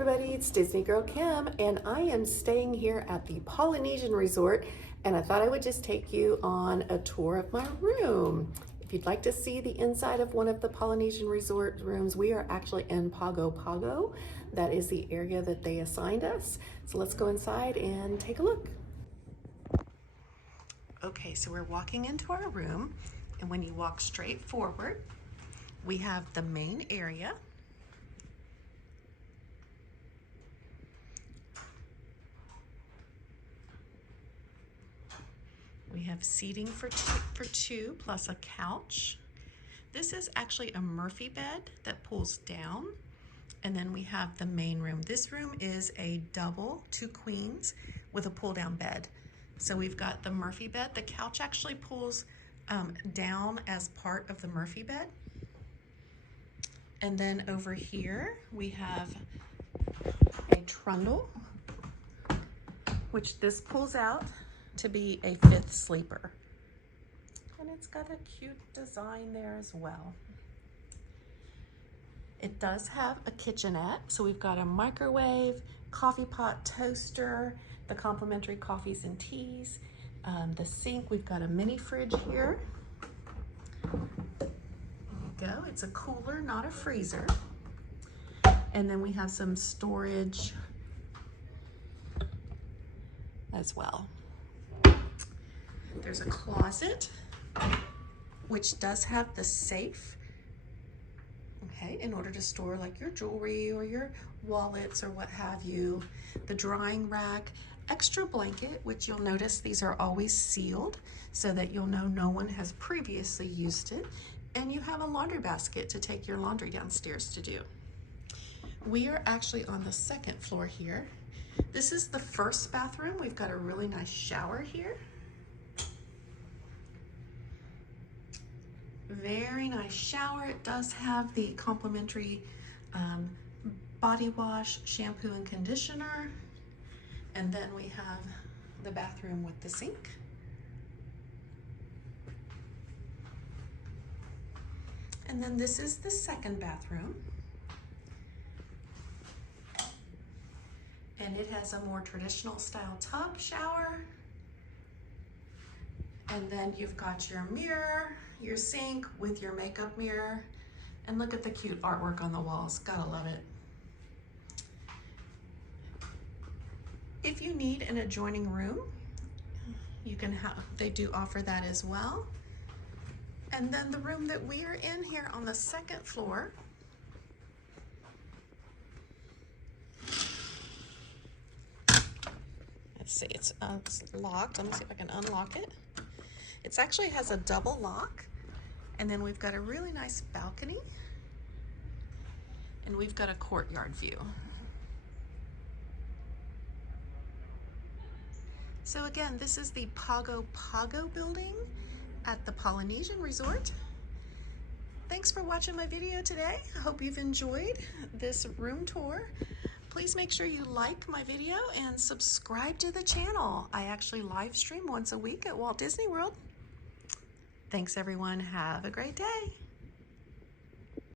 everybody, it's Disney Girl Kim, and I am staying here at the Polynesian Resort, and I thought I would just take you on a tour of my room. If you'd like to see the inside of one of the Polynesian Resort rooms, we are actually in Pago Pago. That is the area that they assigned us. So let's go inside and take a look. Okay, so we're walking into our room, and when you walk straight forward, we have the main area. We have seating for two plus a couch. This is actually a Murphy bed that pulls down. And then we have the main room. This room is a double, 2 queens with a pull down bed. So we've got the Murphy bed. The couch actually pulls down as part of the Murphy bed. And then over here we have a trundle, which this pulls out to be a 5th sleeper. And it's got a cute design there as well. It does have a kitchenette, so we've got a microwave, coffee pot, toaster, the complimentary coffees and teas, the sink. We've got a mini fridge here. There you go. It's a cooler, not a freezer. And then we have some storage as well. There's a closet, which does have the safe, okay, in order to store like your jewelry or your wallets or what have you. The drying rack, extra blanket, which you'll notice these are always sealed so that you'll know no one has previously used it. And you have a laundry basket to take your laundry downstairs to do. We are actually on the 2nd floor here. This is the 1st bathroom. We've got a really nice shower here. Very nice shower. It does have the complimentary body wash, shampoo, and conditioner. And then we have the bathroom with the sink. And then this is the 2nd bathroom. And it has a more traditional style tub shower. And then you've got your mirror, your sink with your makeup mirror. And look at the cute artwork on the walls. Gotta love it. If you need an adjoining room, you can have, they do offer that as well. And then the room that we are in here on the 2nd floor, let's see, it's locked. Let me see if I can unlock it. It actually has a double lock, and then we've got a really nice balcony, and we've got a courtyard view. So again, this is the Pago Pago building at the Polynesian Resort. Thanks for watching my video today. I hope you've enjoyed this room tour. Please make sure you like my video and subscribe to the channel. I actually live stream once a week at Walt Disney World. Thanks everyone. Have a great day.